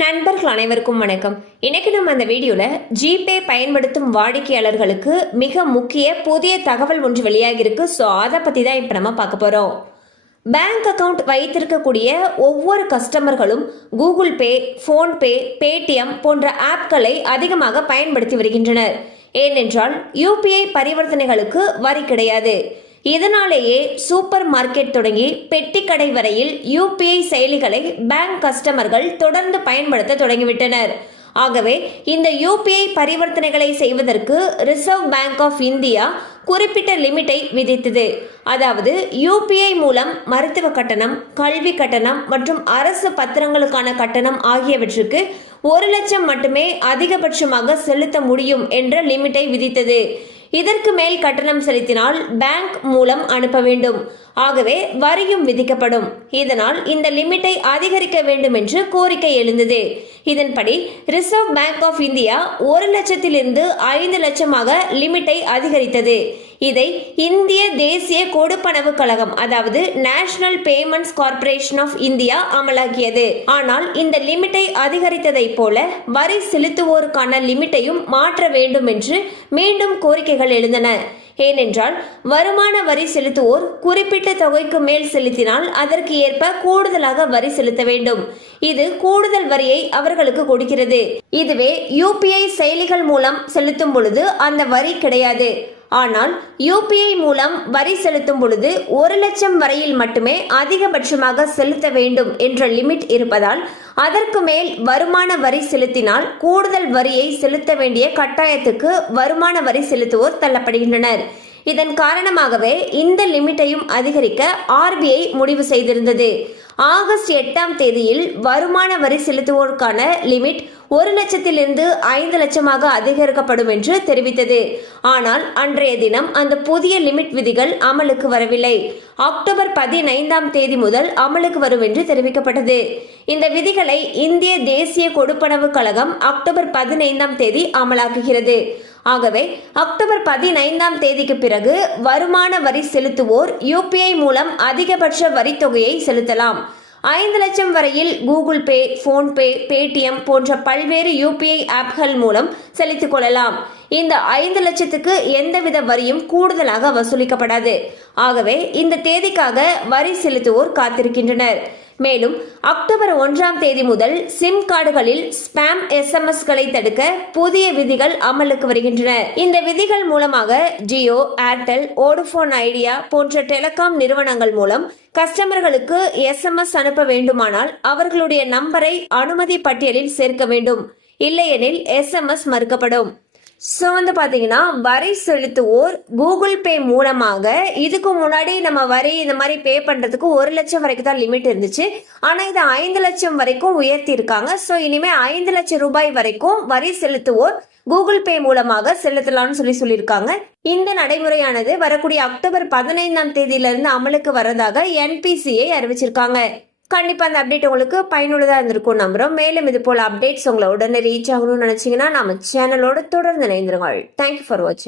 நண்பர்கள் அனைவருக்கும் வணக்கம். இன்னைக்கு நம்ம அந்த வீடியோல ஜிபே பயன்படுத்தும் வாடிக்கையாளர்களுக்கு மிக முக்கிய புதிய தகவல் ஒன்று வெளியாகி இருக்கு. ஸோ அதை பத்தி தான் இப்போ நம்ம பார்க்க போறோம். பேங்க் அக்கவுண்ட் வைத்திருக்கக்கூடிய ஒவ்வொரு கஸ்டமர்களும் கூகுள் பே, போன்பே, பேடிஎம் போன்ற ஆப்களை அதிகமாக பயன்படுத்தி வருகின்றனர். ஏனென்றால் யூபிஐ பரிவர்த்தனைகளுக்கு வரி கிடையாது. இதனாலேயே சூப்பர் மார்க்கெட் தொடங்கி பெட்டி கடை வரையில் யூபிஐ செயலிகளை பேங்க் கஸ்டமர்கள் தொடர்ந்து பயன்படுத்த தொடங்கிவிட்டனர். ஆகவே இந்த யூபிஐ பரிவர்த்தனைகளை செய்வதற்கு ரிசர்வ் பேங்க் ஆஃப் இந்தியா குறிப்பிட்ட லிமிட்டை விதித்தது. அதாவது யூபிஐ மூலம் மருத்துவ கட்டணம், கல்வி கட்டணம் மற்றும் அரசு பத்திரங்களுக்கான கட்டணம் ஆகியவற்றுக்கு 1 லட்சம் மட்டுமே அதிகபட்சமாக செலுத்த முடியும் என்ற லிமிட்டை விதித்தது. இதற்கு மேல் கட்டணம் செலுத்தினால் பேங்க் மூலம் அனுப்ப வேண்டும். ஆகவே வரியும் விதிக்கப்படும். இதனால் இந்த லிமிட்டை அதிகரிக்க வேண்டும் என்று கோரிக்கை எழுந்தது. இதன்படி ரிசர்வ் பேங்க் ஆஃப் இந்தியா 1 லட்சத்திலிருந்து 5 லட்சமாக லிமிட்டை அதிகரித்தது. இதை இந்திய தேசிய கொடுப்பனவு கழகம், அதாவது national payments corporation of India அமலாக்கியது. ஆனால் இந்த லிமிட்டை அதிகரித்ததை போல வரி செலுத்துவோருக்கான லிமிட்டையும் மாற்ற வேண்டும் என்று மீண்டும் கோரிக்கைகள் எழுந்தன. ஏனென்றால் வருமான வரி செலுத்துவோர் குறிப்பிட்ட தொகைக்கு மேல் செலுத்தினால் அதற்கு ஏற்ப கூடுதலாக வரி செலுத்த வேண்டும். இது கூடுதல் வரியை அவர்களுக்கு கொடுக்கிறது. இதுவே யூபிஐ செயலிகள் மூலம் செலுத்தும் பொழுது அந்த வரி கிடையாது. ஆனால் யூபிஐ மூலம் வரி செலுத்தும் பொழுது 1 லட்சம் வரையில் மட்டுமே அதிகபட்சமாக செலுத்த வேண்டும் என்ற லிமிட் இருப்பதால் அதற்கு மேல் வருமான வரி செலுத்தினால் கூடுதல் வரியை செலுத்த வேண்டிய கட்டாயத்துக்கு வருமான வரி செலுத்துவோர் தள்ளப்படுகின்றனர். இதன் காரணமாகவே இந்த லிமிட்டையும் அதிகரிக்க ஆர்பிஐ முடிவு செய்திருந்தது. ஆகஸ்ட் 8ஆம் தேதியில் வருமான வரி செலுத்துவோருக்கான லிமிட் 1 லட்சத்திலிருந்து 5 லட்சமாக அதிகரிக்கப்படும் என்று தெரிவித்தது. ஆனால் அன்றைய தினம் அந்த புதிய லிமிட் விதிகள் அமலுக்கு வரவில்லை. அக்டோபர் 15ஆம் தேதி முதல் அமலுக்கு வரும் என்று தெரிவிக்கப்பட்டது. இந்த விதிகளை இந்திய தேசிய கொடுப்பனவு கழகம் அக்டோபர் 15ஆம் தேதி அமலாக்குகிறது. ஆகவே அக்டோபர் 15ஆம் தேதிக்கு பிறகு வருமான வரி செலுத்துவோர் யூபிஐ மூலம் அதிகபட்ச வரித்தொகையை செலுத்தலாம். 5 லட்சம் வரையில் கூகுள் பே, போன்பே, பேடிஎம் போன்ற பல்வேறு யூபிஐ ஆப்கள் மூலம் செலுத்திக் கொள்ளலாம். இந்த 5 லட்சத்துக்கு எந்தவித வரியும் கூடுதலாக வசூலிக்கப்படாது. ஆகவே இந்த தேதிக்காக வரி செலுத்துவோர் காத்திருக்கின்றனர். மேலும் அக்டோபர் 1ஆம் தேதி முதல் சிம் கார்டுகளில் ஸ்பாம் எஸ்எம்எஸ்களை தடுக்க புதிய விதிகள் அமலுக்கு வருகின்றன. இந்த விதிகள் மூலமாக ஜியோ, ஏர்டெல், வோடஃபோன் ஐடியா போன்ற டெலிகாம் நிறுவனங்கள் மூலம் கஸ்டமர்களுக்கு எஸ்எம்எஸ் அனுப்ப வேண்டுமானால் அவர்களுடைய நம்பரை அனுமதி பட்டியலில் சேர்க்க வேண்டும். இல்லையெனில் எஸ்எம்எஸ் மறுக்கப்படும். ஸோ பார்த்தீங்கன்னா வரி செலுத்துவோர் கூகுள் பே மூலமாக இதுக்கு முன்னாடி நம்ம வரி இந்த மாதிரி பே பண்ணுறதுக்கு 1 லட்சம் வரைக்கும் தான் லிமிட் இருந்துச்சு. ஆனால் இதை 5 லட்சம் வரைக்கும் உயர்த்தி இருக்காங்க. ஸோ இனிமேல் 5 லட்சம் ரூபாய் வரைக்கும் வரி செலுத்துவோர் கூகுள் பே மூலமாக செலுத்தலாம்னு சொல்லியிருக்காங்க. இந்த நடைமுறையானது வரக்கூடிய அக்டோபர் 15ஆம் தேதியிலிருந்து அமலுக்கு வரதாக என்பிசிஐ அறிவிச்சிருக்காங்க. கண்டிப்பா அந்த அப்டேட் உங்களுக்கு பயனுள்ளதா இருந்திருக்கும் நம்புறோம். மேலும் இது போல அப்டேட்ஸ் உங்களை உடனே ரீச் ஆகணும்னு நினைச்சீங்கன்னா நம்ம சேனலோட தொடர்ந்து இணைந்திருங்கள். தேங்க்யூ ஃபார் வாட்சிங்.